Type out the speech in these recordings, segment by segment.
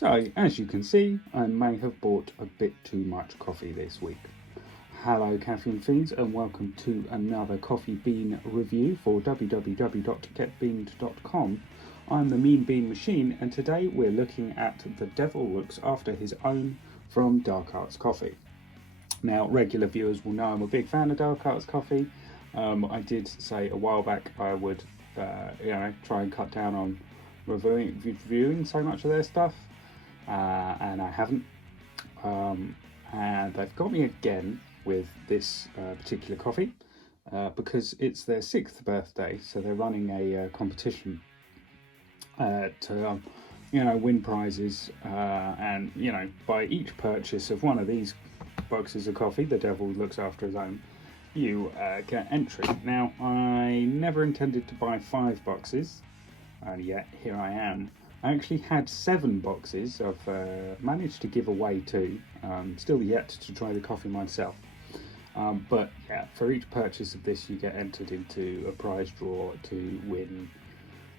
So, as you can see, I may have bought a bit too much coffee this week. Hello caffeine fiends and welcome to another coffee bean review for www.getbeaned.com. I'm the Mean Bean Machine and today we're looking at The Devil Looks After His Own from Dark Arts Coffee. Now, regular viewers will know I'm a big fan of Dark Arts Coffee. I did say a while back I would try and cut down on reviewing so much of their stuff. And I haven't, and they've got me again with this particular coffee because it's their 6th birthday, so they're running a competition to win prizes, and by each purchase of one of these boxes of coffee, The Devil Looks After His Own, you get entry. Now, I never intended to buy 5 boxes, and yet here I am. I actually had 7 boxes. I've managed to give away 2. Still yet to try the coffee myself. But yeah, for each purchase of this, you get entered into a prize draw to win,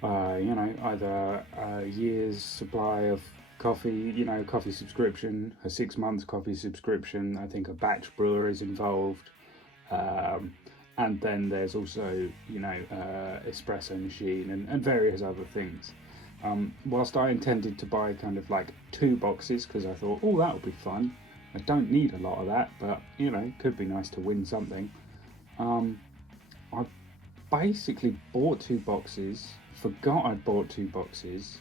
either a year's supply of coffee, coffee subscription, a 6 months coffee subscription. I think a batch brewer is involved. And then there's also, espresso machine and various other things. Whilst I intended to buy kind of like 2 boxes because I thought, oh, that would be fun. I don't need a lot of that, but it could be nice to win something. I basically bought 2 boxes, forgot I'd bought 2 boxes,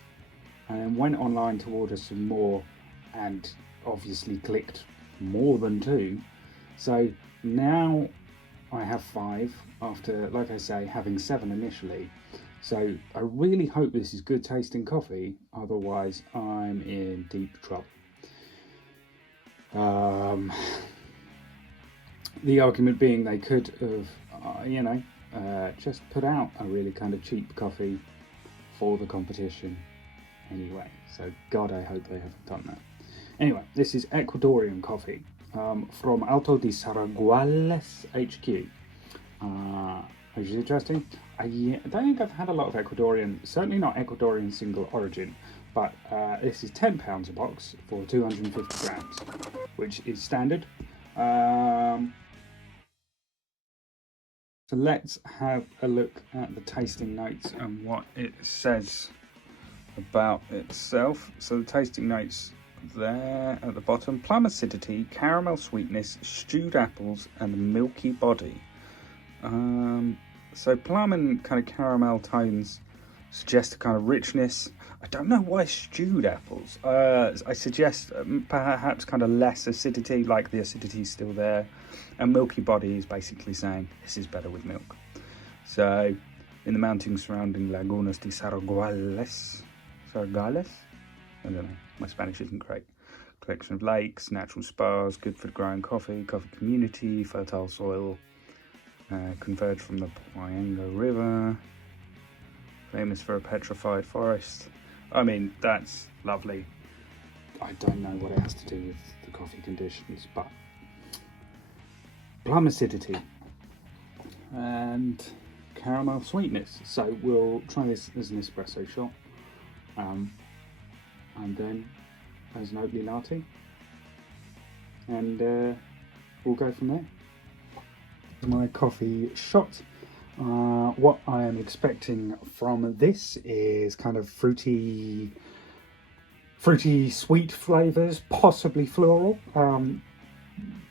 and then went online to order some more and obviously clicked more than 2. So now I have 5 after, like I say, having 7 initially. So I really hope this is good tasting coffee, otherwise I'm in deep trouble. The argument being they could have, just put out a really kind of cheap coffee for the competition anyway. So God, I hope they haven't done that. Anyway, this is Ecuadorian coffee from Alto de Saraguales HQ. Which is interesting. I don't think I've had a lot of Ecuadorian, certainly not Ecuadorian single origin, but this is £10 a box for 250 grams, which is standard. So let's have a look at the tasting notes and what it says about itself. So the tasting notes there at the bottom: plum acidity, caramel sweetness, stewed apples, and milky body. So plum and kind of caramel tones suggest a kind of richness. I don't know why stewed apples. I suggest perhaps kind of less acidity, like the acidity is still there. And milky body is basically saying this is better with milk. So in the mountains surrounding Lagunas de Saraguales, I don't know, my Spanish isn't great. Collection of lakes, natural spas, good for growing coffee community, fertile soil. Converged from the Puango River, famous for a petrified forest. I mean, that's lovely. I don't know what it has to do with the coffee conditions, but plum acidity and caramel sweetness. So we'll try this as an espresso shot, and then as an oatly latte, and we'll go from there. My coffee shot. What I am expecting from this is kind of fruity sweet flavors, possibly floral,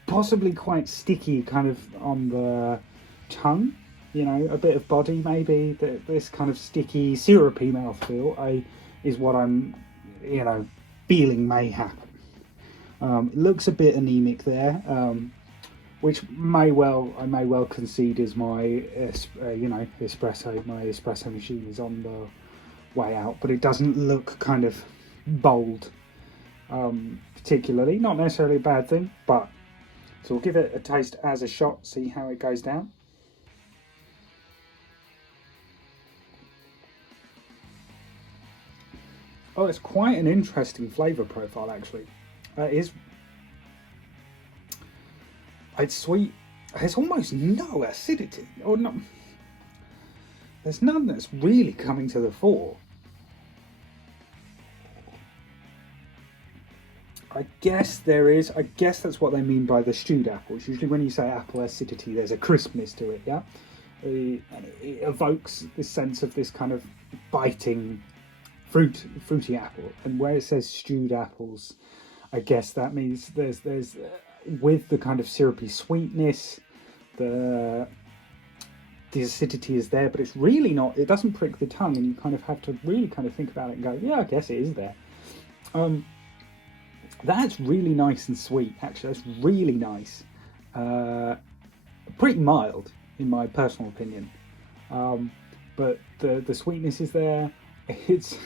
possibly quite sticky kind of on the tongue, a bit of body maybe. This kind of sticky syrupy mouthfeel is what I'm feeling may happen. It looks a bit anemic there, which I may well concede is my espresso machine is on the way out, but it doesn't look kind of bold, particularly. Not necessarily a bad thing, but so we'll give it a taste as a shot, see how it goes down. Oh, it's quite an interesting flavour profile actually. It's sweet. There's almost no acidity, or no. There's none that's really coming to the fore. I guess there is. I guess that's what they mean by the stewed apples. Usually, when you say apple acidity, there's a crispness to it. Yeah, and it evokes this sense of this kind of biting fruity apple. And where it says stewed apples, I guess that means there's with the kind of syrupy sweetness, the acidity is there, but it's really not. It doesn't prick the tongue, and you kind of have to really kind of think about it and go, yeah, I guess it is there. That's really nice and sweet. Actually, that's really nice. Pretty mild, in my personal opinion. But the sweetness is there. It's,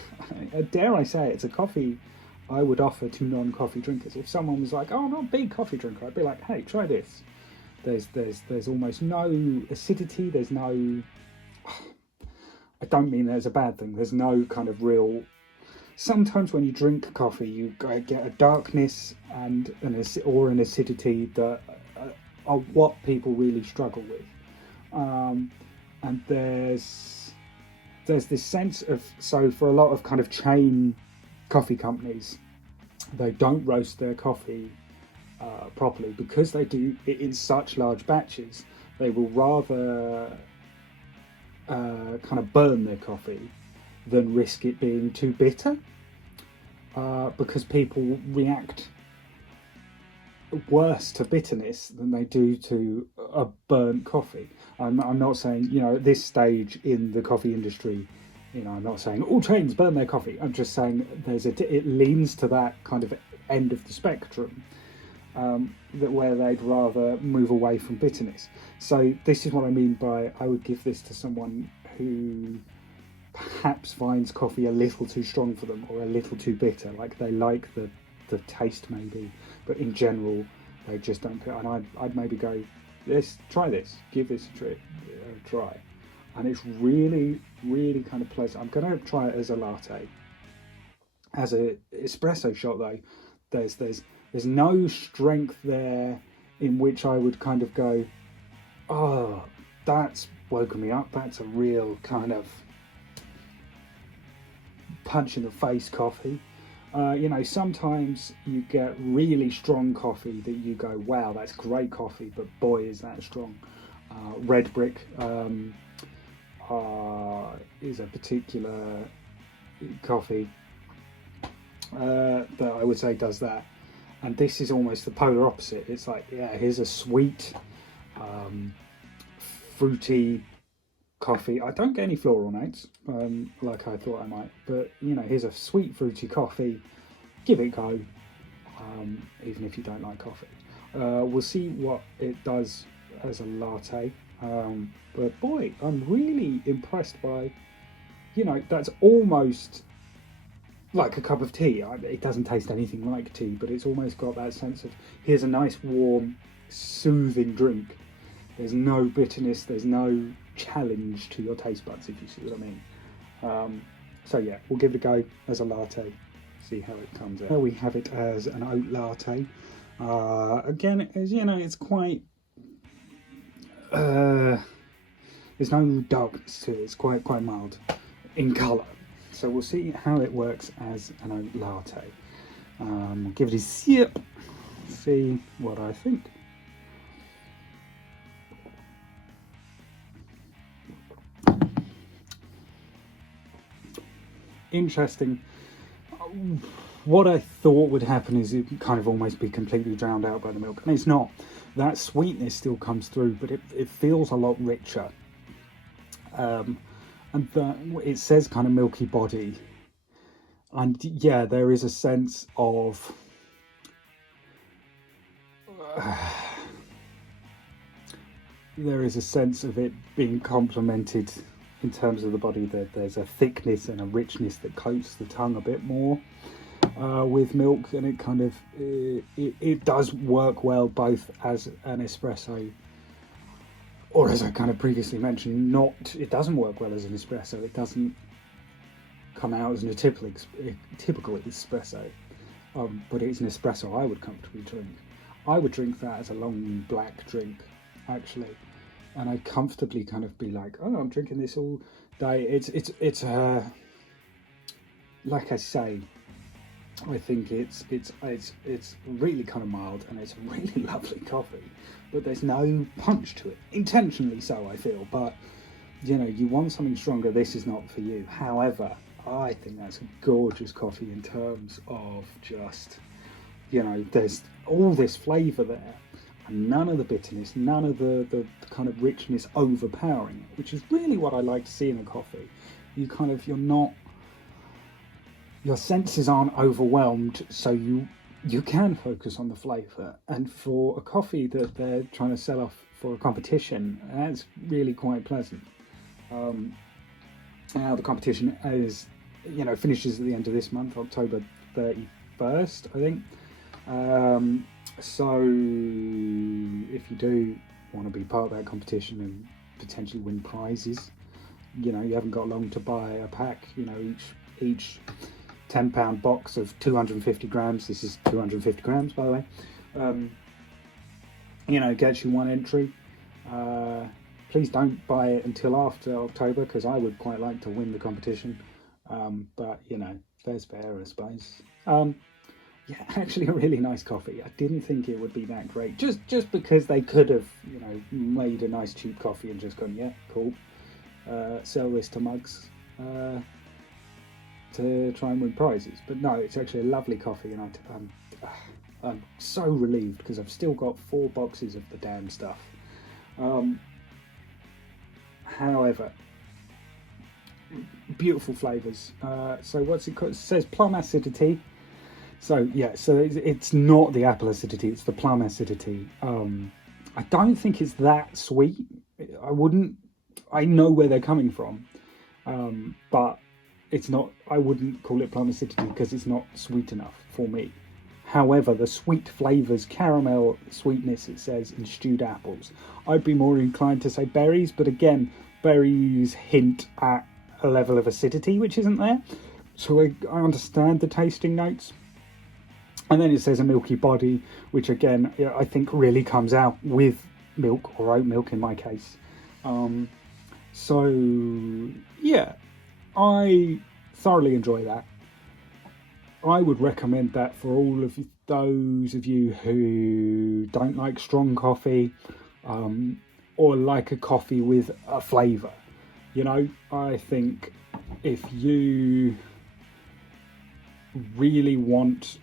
dare I say, it's a coffee I would offer to non-coffee drinkers. If someone was like, "Oh, I'm not a big coffee drinker," I'd be like, "Hey, try this." There's almost no acidity. There's no. I don't mean there's a bad thing. There's no kind of real. Sometimes when you drink coffee, you get a darkness and an acidity that are what people really struggle with. And there's this sense of, so for a lot of kind of chain coffee companies, they don't roast their coffee properly because they do it in such large batches. They will rather kind of burn their coffee than risk it being too bitter, because people react worse to bitterness than they do to a burnt coffee. I'm not saying, at this stage in the coffee industry, I'm not saying all chains burn their coffee. I'm just saying it leans to that kind of end of the spectrum, that where they'd rather move away from bitterness. So this is what I mean by, I would give this to someone who perhaps finds coffee a little too strong for them or a little too bitter. Like they like the taste maybe, but in general they just don't put. And I'd maybe go, try this, give this a try, and it's really, really kind of pleasant. I'm going to try it as a latte. As a espresso shot though, there's no strength there in which I would kind of go, oh, that's woken me up. That's a real kind of punch in the face coffee. Sometimes you get really strong coffee that you go, wow, that's great coffee, but boy, is that strong. Red Brick is a particular coffee that I would say does that. And this is almost the polar opposite. It's like, yeah, here's a sweet, fruity coffee. I don't get any floral notes, like I thought I might, but here's a sweet fruity coffee. Give it a go, even if you don't like coffee. We'll see what it does as a latte, but boy, I'm really impressed by, that's almost like a cup of tea. It doesn't taste anything like tea, but it's almost got that sense of, here's a nice warm soothing drink. There's no bitterness, there's no challenge to your taste buds, if you see what I mean. So yeah, we'll give it a go as a latte, see how it comes out. Here we have it as an oat latte. Again, it's quite, there's no darkness to it, it's quite mild in colour. So we'll see how it works as an oat latte. Give it a sip, see what I think. Interesting. What I thought would happen is it kind of almost be completely drowned out by the milk, and it's not. That sweetness still comes through, but it feels a lot richer. And it says kind of milky body, and yeah, there is a sense of it being complemented in terms of the body. That there's a thickness and a richness that coats the tongue a bit more with milk, and it kind of it does work well both as an espresso, or as I kind of previously mentioned, it doesn't work well as an espresso. It doesn't come out as a typical espresso, but it's an espresso I would comfortably drink. I would drink that as a long black drink, actually, and I'd comfortably kind of be like, oh, I'm drinking this all day. It's like I say, I think it's really kind of mild, and it's a really lovely coffee, but there's no punch to it, intentionally so, I feel. But you know, you want something stronger, this is not for you. However, I think that's a gorgeous coffee in terms of just, you know, there's all this flavour there, and none of the bitterness, none of the kind of richness overpowering it, which is really what I like to see in a coffee. You're not, your senses aren't overwhelmed, so you can focus on the flavour. And for a coffee that they're trying to sell off for a competition, that's really quite pleasant. Now the competition is, you know, finishes at the end of this month, October 31st, I think. So if you do want to be part of that competition and potentially win prizes, you know, you haven't got long to buy a pack. You know, each £10 box of 250 grams. This is 250 grams, by the way. You know, gets you one entry. Please don't buy it until after October, because I would quite like to win the competition. But you know, there's fair, I suppose. Yeah, actually a really nice coffee. I didn't think it would be that great, just because they could have, you know, made a nice cheap coffee and just gone, yeah, cool, sell this to mugs to try and win prizes. But no, it's actually a lovely coffee, and I'm so relieved, because I've still got 4 boxes of the damn stuff. However, beautiful flavours. So what's it called? It says plum acidity. So yeah, so it's not the apple acidity, it's the plum acidity. I don't think it's that sweet. I know where they're coming from, but it's not. I wouldn't call it plum acidity because it's not sweet enough for me. However, the sweet flavours, caramel sweetness, it says, in stewed apples. I'd be more inclined to say berries, but again, berries hint at a level of acidity which isn't there. So I understand the tasting notes. And then it says a milky body, which again, I think really comes out with milk, or oat milk in my case. So yeah, I thoroughly enjoy that. I would recommend that for all of those of you who don't like strong coffee, or like a coffee with a flavour. You know, I think if you really want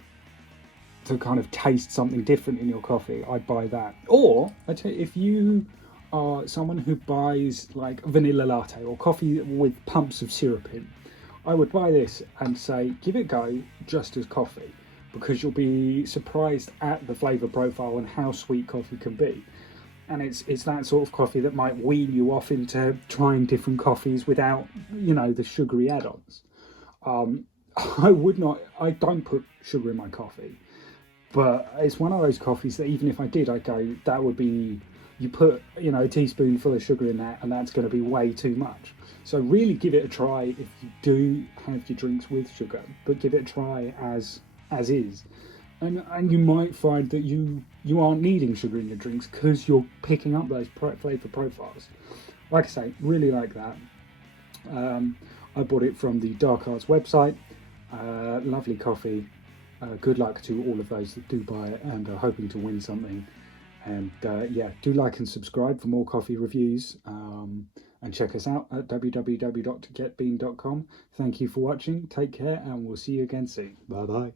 to kind of taste something different in your coffee, I'd buy that. Or I tell you, if you are someone who buys like vanilla latte or coffee with pumps of syrup in, I would buy this and say give it a go just as coffee, because you'll be surprised at the flavour profile and how sweet coffee can be. And it's that sort of coffee that might wean you off into trying different coffees without, you know, the sugary add-ons. I don't put sugar in my coffee, but it's one of those coffees that even if I did, I'd go, that would be, you put, you know, a teaspoonful of sugar in that, and that's going to be way too much. So really give it a try if you do have your drinks with sugar, but give it a try as is. And you might find that you aren't needing sugar in your drinks because you're picking up those flavour profiles. Like I say, really like that. I bought it from the Dark Arts website. Lovely coffee. Good luck to all of those that do buy it and are hoping to win something. And yeah, do like and subscribe for more coffee reviews. And check us out at www.getbean.com. Thank you for watching. Take care, and we'll see you again soon. Bye bye.